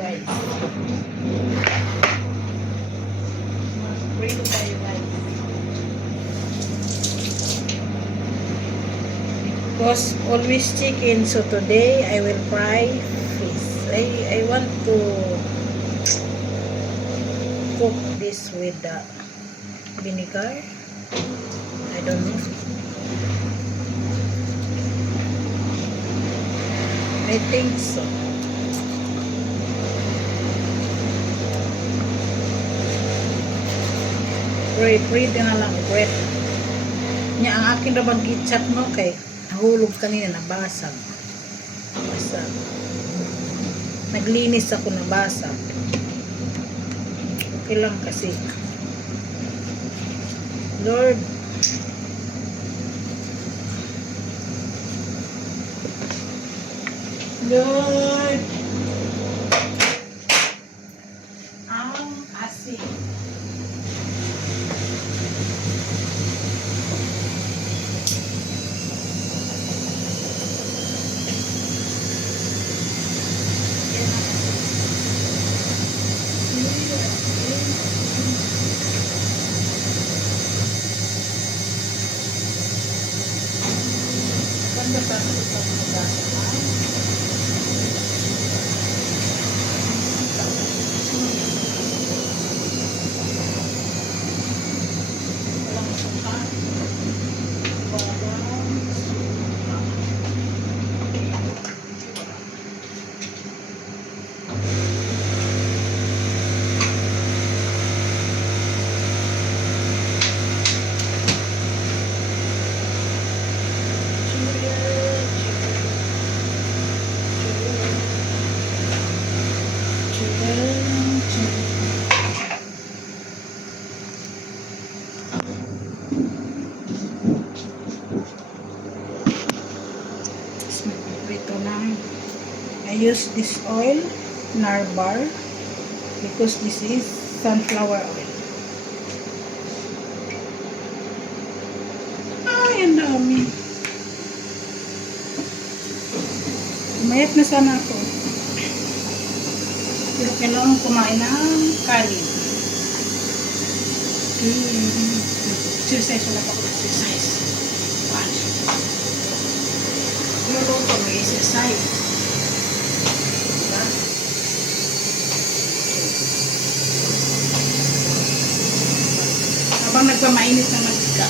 guys. Mag-pray tayo guys. Because always chicken, so today I will fry fish. I want to cook this with the vinegar. I don't know. I think so. Pray din na lang, bread. Nya ang akin na bang ketchup no kay nahulog kanina, nabasag. Basag. Naglinis ako, nabasag. Okay lang kasi. Lord, Lord, ang asin. Ganda pa ito sa mga basa. I use this oil, Narbar, because this is sunflower oil. Ay, ang dami. Umayat na sana ako. Pero kailangan kumain ng kanin. Exercise wala pa ako exercise. Watch. Luluto, may exercise. Habang nagpamainit ng mantika.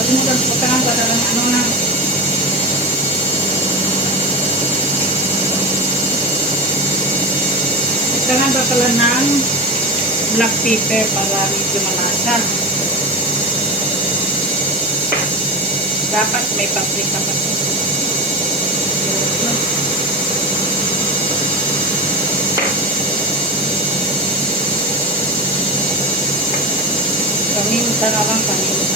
Kalimutan ko tangan ba dalang ano na tangan ba pala ng black pepper para medyo malasa. Dapat may paprika pa. Paminta na lang, paminta.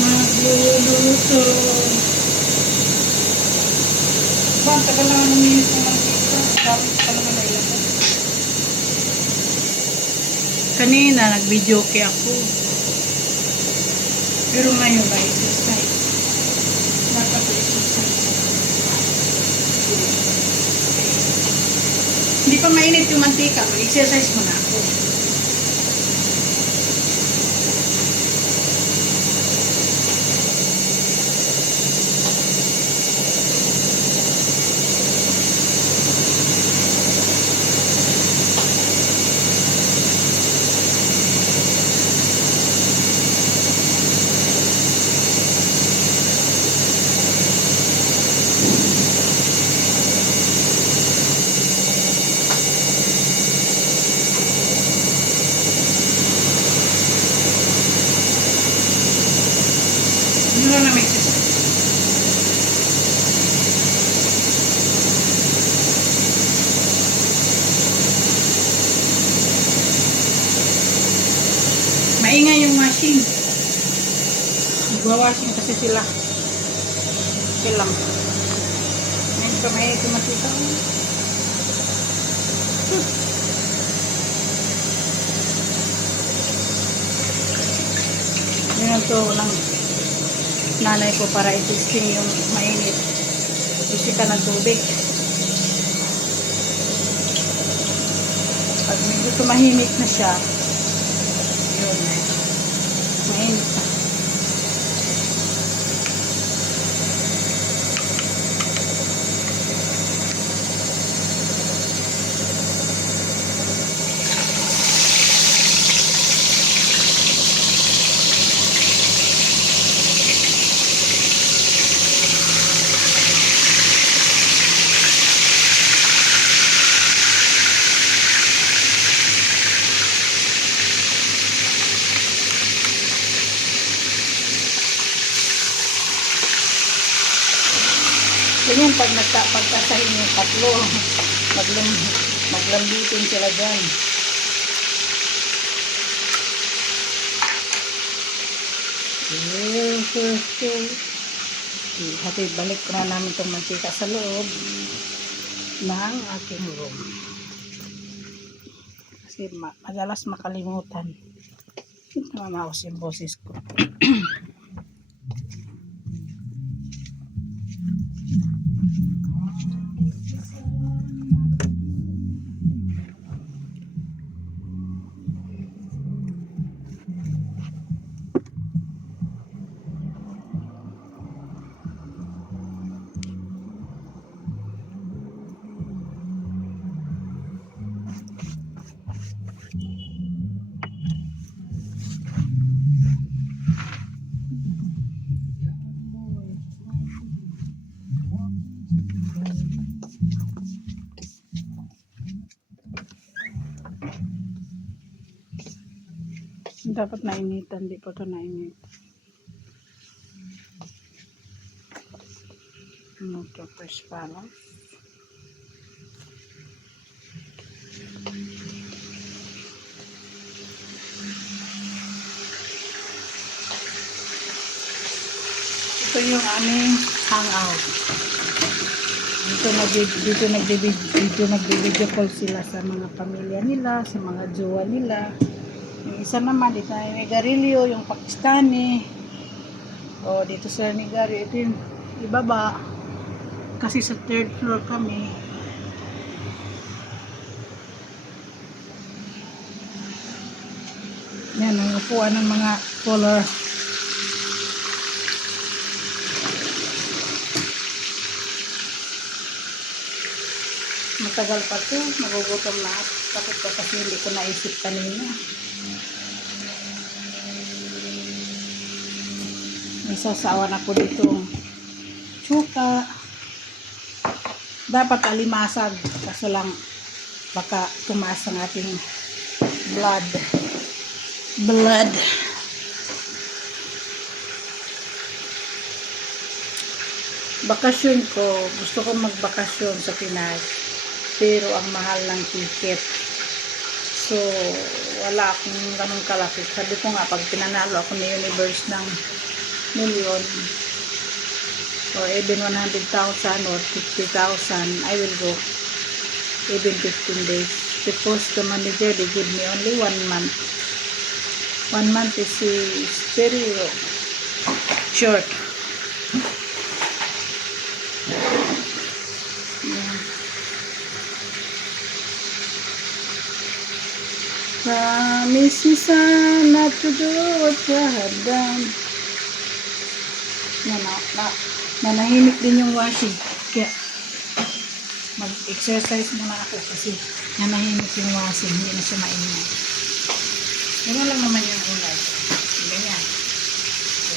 Magluluto. Bang, tagal naman uminis ng mantika. Dapat pa naman nailagay. Kanina, nag-video kay ako. Pero ngayon, may exercise. Dapat exercise. Hindi pa mainit yung mantika. Mag-exercise muna ako. Nagwa-washing. Nagwa-washing kasi sila. Okay lang. Ngayon pa may tumatita. Ngayon to lang nanay ko para i-testing yung mainit. Isi ka ng tubig. Pag medyo tumahimik na siya, yun eh. Mainit na. Ganyan pag pagkasahin yung tatlo, maglambitin sila dyan. Hatid balik ko na namin itong mantika sa loob ng aking room. Kasi madalas makalimutan. Mamaos yung boses ko. Dapat nainitan, di pa ito nainit. Ano ito? Fresh palas. Ito yung aming hangout. Dito nagbi-video call sila sa mga pamilya nila, sa mga jowa nila. Yung isa naman, dito na yung Nigarilyo, yung Pakistani. O, dito sa Nigarilyo, ito yung ibaba. Kasi sa 3rd floor kami. Yan, ang upuan ng mga color. Matagal pa ito, magugutom na ako. Takot ko kasi hindi ko naisip kanina. May sasawan ako dito. Tsuka. Dapat alimasag. Kaso lang, baka tumaas ang ating blood. Bakasyon ko. Gusto ko magbakasyon sa Pinas. Pero ang mahal ng ticket. So, wala akong ganun kalapit. Sabi ko nga, pag pinanalo ako ng universe ng million or even 100,000 or 50,000, I will go even 15 days. Because the manager, they give me only 1 month. 1 month is very short. Promise me sana to do what you have done. Nanahimik din yung washing. Kaya mag-exercise muna ako kasi nanahimik yung washing. Hindi na siya maingay. Gano'n lang naman yung ulay. Ganyan.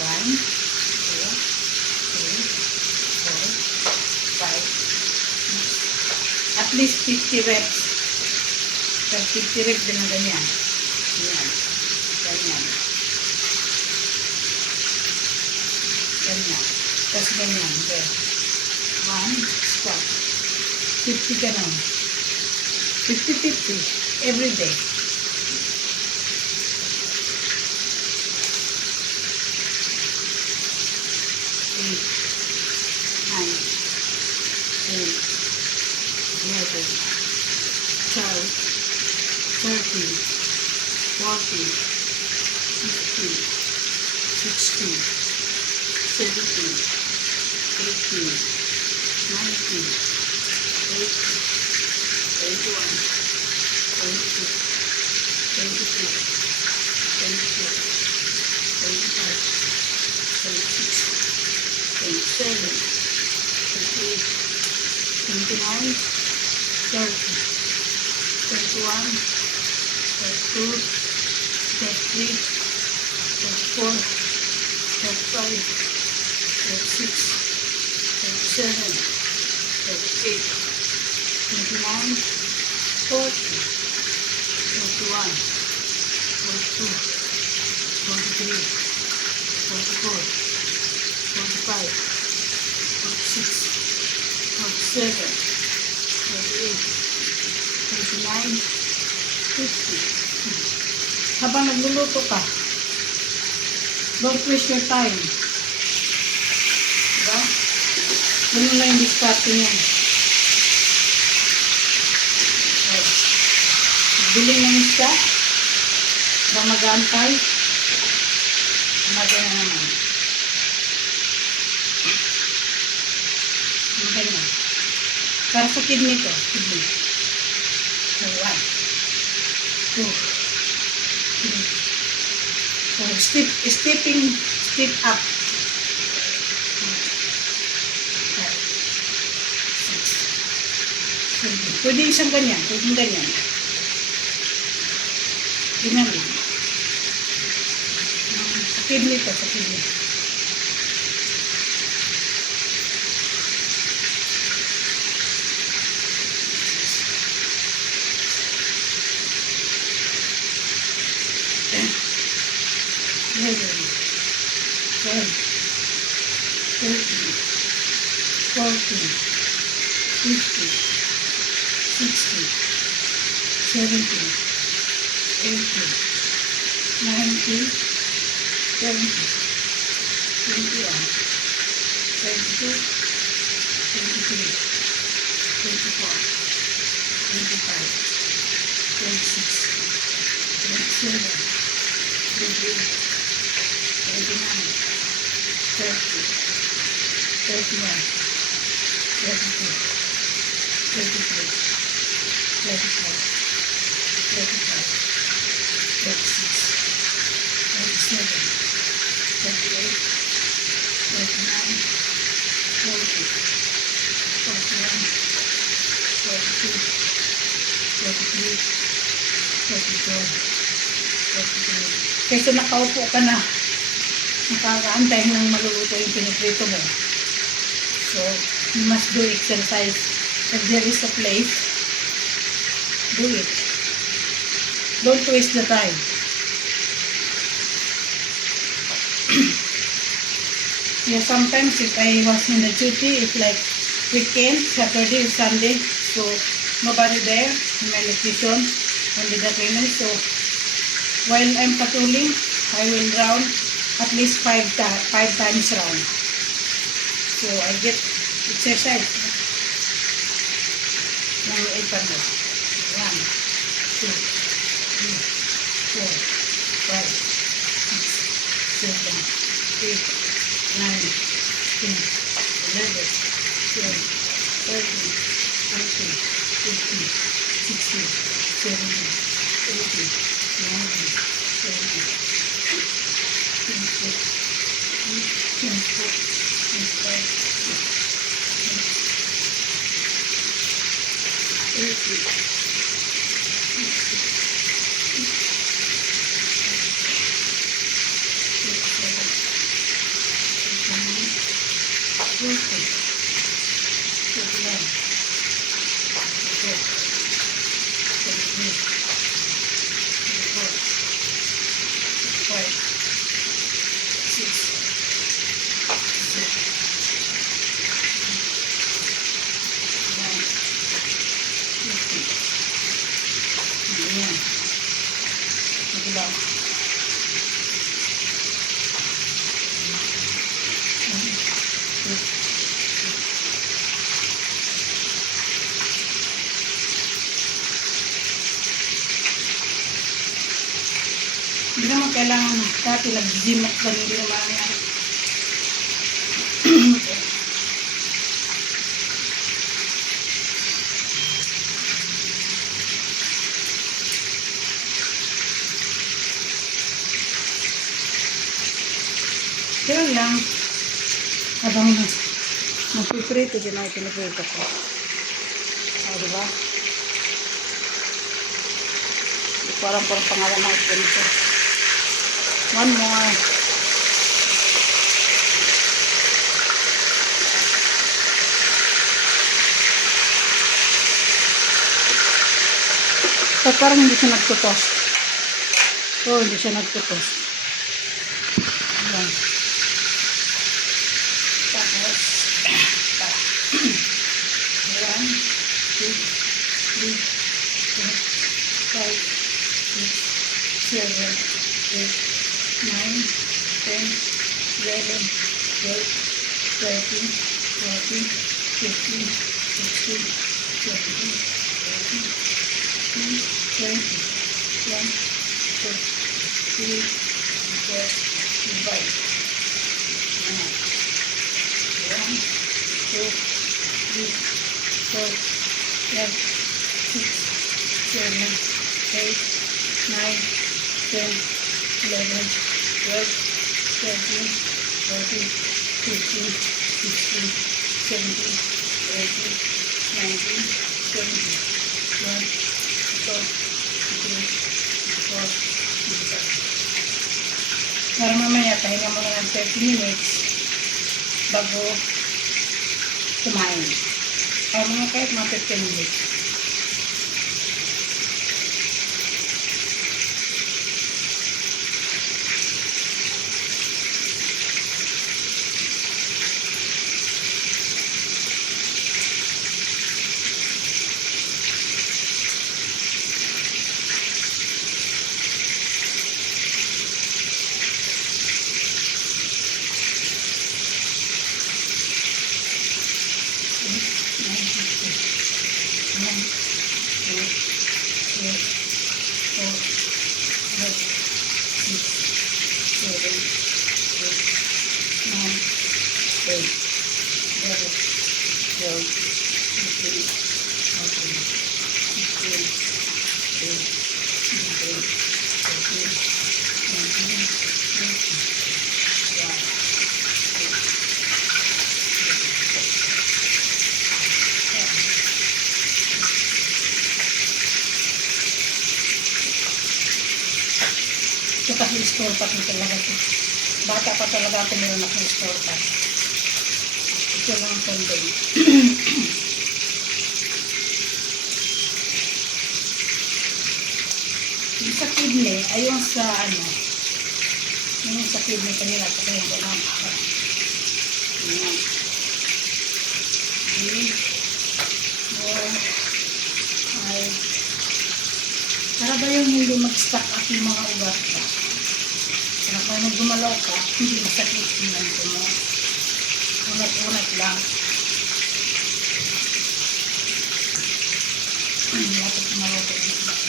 1, 2, 3, 4, 5. At least 50 reps. 50 reps din na ganyan. Ganyan. Ganyan. Ganyan. Tapos ganyan. Okay. 1, stop. 50 ganun. 50-50. Every day. 12, 13, 14, 15, 16, 17, 18, 19, 20, 21, 22, 23, 24, 25, 26, 27, 28, 29, 30, 31, 32, 33, 34, 35, 36, 37, 38, 39, 40, 41, 42, 43, 44, 45, 46, 47, 48, 49, 50. Habang nagluluto ka, don't waste your time. Diba? Yun lang yung diskarte niya. Oh. Biling ng isda. Diba mag-aantay? Maganda naman. Maganda. Para sa kidney ko. Kidney. So, 1, 2, 3. So, step up. 5, 6, 7. Pwede isang ganyan. Pwede ganyan. Ganyan. Sa kidney to, sa kidney. Eleven, 12, 13, 14, 15, 16, 17, 18, 19, 20, 21, 22, 23, 24, 25, 26, 27, 28, 29, 30, 31, 32, 33, 34, 35, 36, 37, 38, 39, 40, 41, 42, 43, 44, 45. Kaysa nakaupo ka na, nakakaantay ng maluluto yung piniprito mo. So, you must do exercise. If there is a place, do it. Don't waste the time. Yeah, sometimes if I was in the duty, it's like weekend, Saturday, Sunday, so nobody there in my location, only the trainer. So, while I'm patrolling, I will round at least 5 times round. So, I get exercise. Nang ipan mo. 1, 2, 3, 4, 5, 6, 7, 8, 9, 10, 11, 12, 13, 14, 15, 16, 17, 18, 19, 20, 24, 25, 1, Hindi naman kailangan dati nag-gym at hindi naman yan. Kaya lang, habang magpiprito din ay piniprito ko. O, diba? Hindi ko alam kung pangalan na ito nito. One more. So, parang hindi siya nagtutost. Oh, hindi siya nagtutost. Ayan. Tapos, 1, 2, 3, 4, 5, 6, 7, 8, 9, 10, 11, 12, 13, 14, 15, 16, 17, 18, 20, 1, 2, 3, 4, 5. 1, 2, 3, 4, 5, 6, 7, 8, 9, 10, 11, 12, 13, 14, 15, 16, 17, 18, 19, 20, 1, 2, 3, 4, 5. Para mamaya, pahinga mo na ng 30 minutes bago kumain. Para mga kahit mga 15 minutes. Ito kasi store pack na talaga ito. Bata pa talaga ako meron akong store pack. Ito lang contain. Yung sa kidney, ayun sa ano, yung sa kidney kanila, ito yung walang ako. Ayan. 3, 4, 5. Para ba yung hindi mag-stack up yung mga ugat ka? Para kung gumalaw ka, hindi masakit yung nanto mo. Unat-unat lang. Lapit gumalaw ka yung ugat.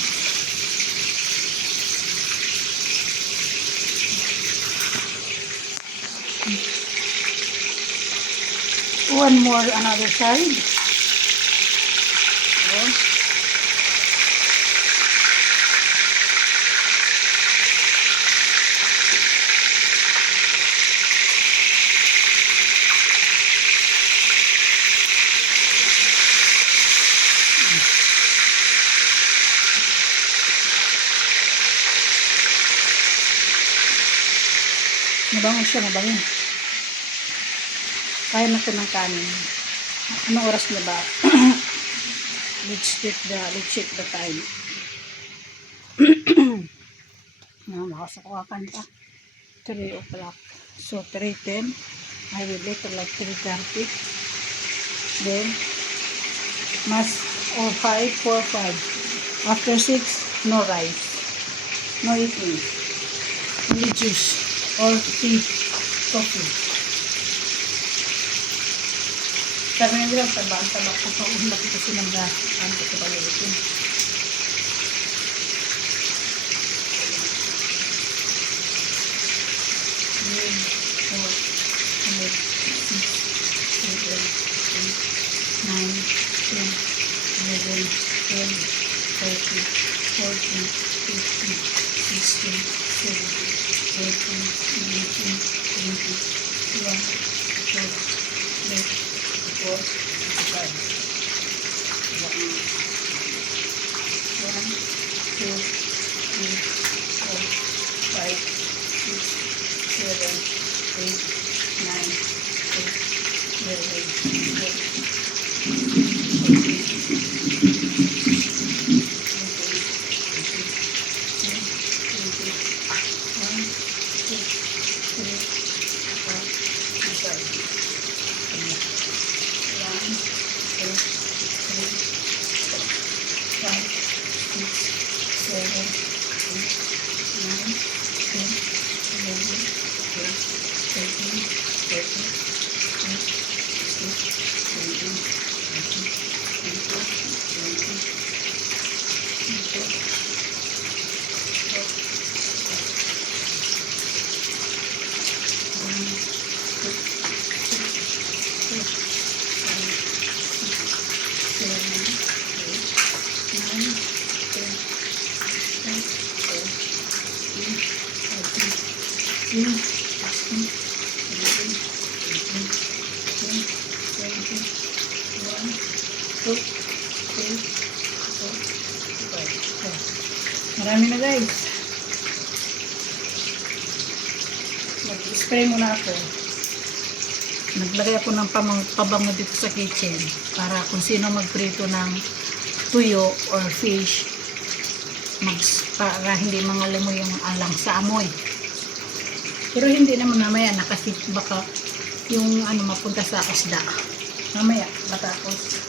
One more another side. Oh. Mabango siya, mabango. Kaya na ito ng kanin. Anong oras na ba? Let's check the time. Makasakawakan pa. 3 o'clock. So, 3:10. I will later like 3:30. Then, or 5, 4, 5. After 6, no rice. No eating. Only juice. Or tea. Coffee. Sabi nga bilang tabang-tabak ko pa ulat ito sinangga. Ano ito ba yun? 14, 15, 16, 17, 18, 19, 20, 21, 22, 23, Marami na guys. Mag-spray muna ako. Naglagay ako ng pabango dito sa kitchen para kung sino magprito ng tuyo or fish, para hindi mangalim mo yung alang sa amoy. Pero hindi naman mamaya na kasi baka yung mapunta sa isda. Mamaya matapos.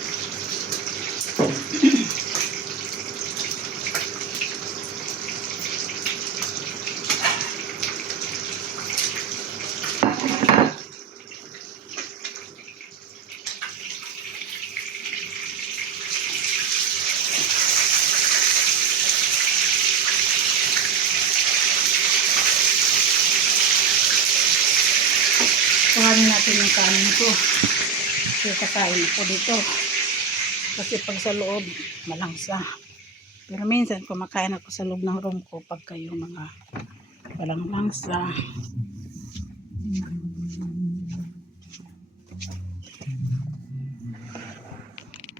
Kuhanin natin yung kanin ko. Kasi kakain ako dito. Kasi pag sa loob, malangsa. Pero minsan kumakain ako sa loob ng room ko pag kayo mga walang langsa.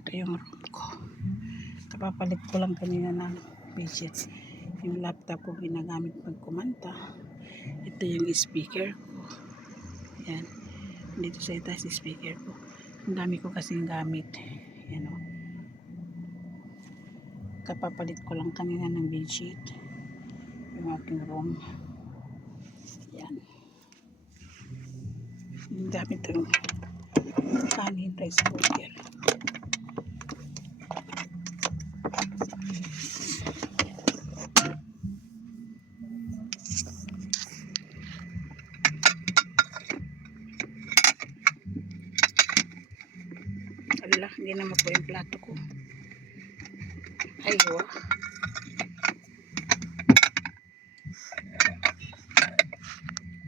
Ito yung room ko. Kapapalit ko lang kanina ng bedsheets. Yung laptop ko ginagamit pag kumanta. Ito yung speaker ko. Yan. Dito sa itaas speaker ko. Ang dami ko kasing gamit. Yan o. Kapapalit ko lang kanina ng bedsheet. Yung aking room. Yan. Ang dami itong kanin rice cooker. Ala, hindi naman po yung plato ko. Aywa.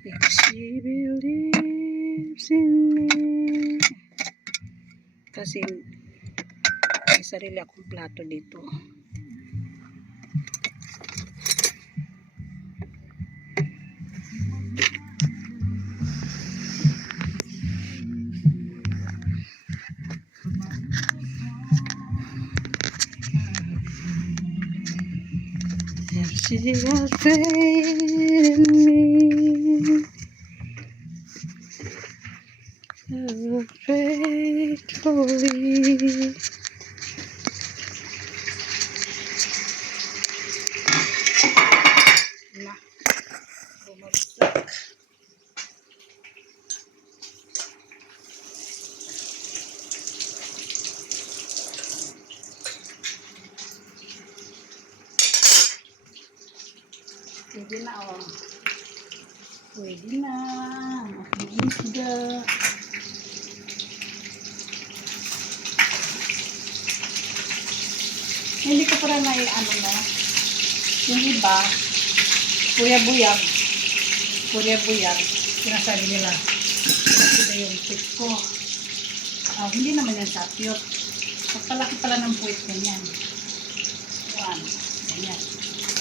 If she believes in me. Kasi may sarili akong plato dito. She has faith in me, so faithfully. Na, bumagsak. Pwede na oh. Pwede na. Isda. Hindi ko para na no. Yung iba, Kuya Buyag, sinasabi nila, ito yung puwit ko. Hindi naman yan sapyot. Pagpalaki pala ng puwit ko yan. Wow. Yan.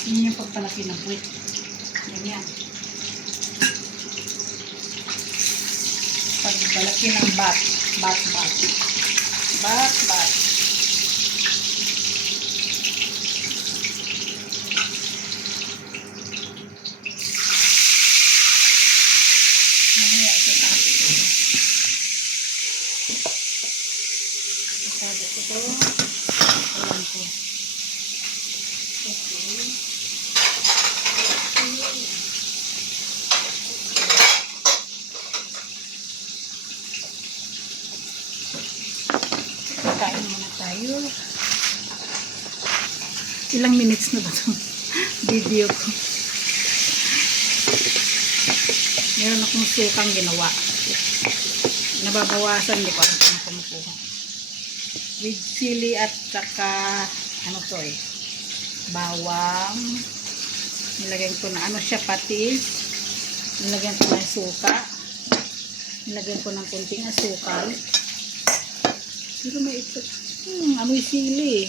Yun yung pagpalaki ng puwit. Ganyan. Pagpalaki ng bat. Bat. Mamaya ito tayo. Sabi ko ito. Ayan ko. Okay. Kain muna tayo. Ilang minutes na ba itong video ko? Meron akong sukang ginawa. Nababawasan, hindi ko alam kung kumukuha. With chili at saka ano to bawang. Nilagyan ko na ano siya, patis. Nilagyan ko ng suka. Nilagyan ko ng kunting asukal. Pero may ito. Amoy sili.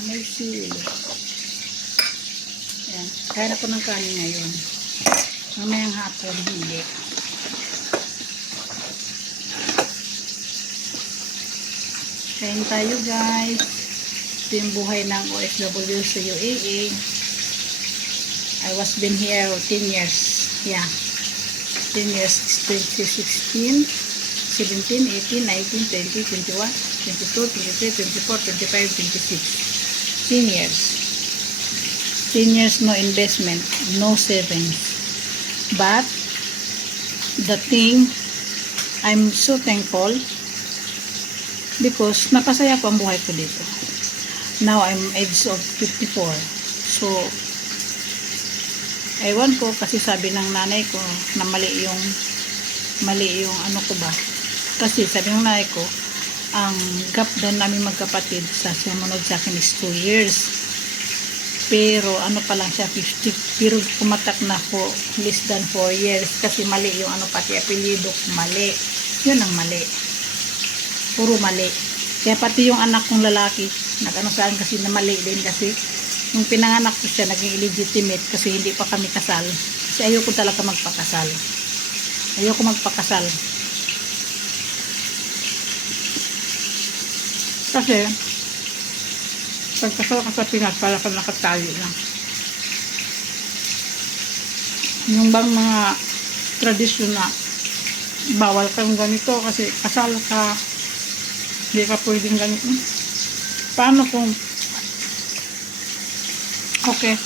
Amoy sili. Ayan. Kaya na ko ng kanin ngayon. Mamayang hapon, hindi. Kain tayo guys. Ito yung buhay ng OFW sa UAE. I was been here 10 years. Yeah. 10 years. 2016, 17, 18, 19, 20, 21, 22, 23, 24, 25, 26. 10 years. 10 years no investment. No savings. But the thing, I'm so thankful because napasaya ko ang buhay ko dito. Now I'm age of 54. So ewan ko kasi sabi ng nanay ko na mali yung ano ko ba. Kasi sabi ng nanay ko, ang gap doon namin magkapatid sa sumunod sa akin is 2 years. Pero ano pa lang siya 50, pero kumatak na ko less than 4 years kasi mali yung ano pati apelyido mali. Yun ang mali. Puro mali. Kaya pati yung anak kong lalaki nag-ano saan kasi na mali din kasi yung pinanganak ko siya naging illegitimate kasi hindi pa kami kasal. Kasi ayoko talaga magpakasal. Ayoko magpakasal. Kasi pagkasal ka sa Pinas, para ka nakatayo na. Yung bang mga tradisyon na bawal kang ganito kasi kasal ka, hindi ka pwedeng ganito. Paano kung okay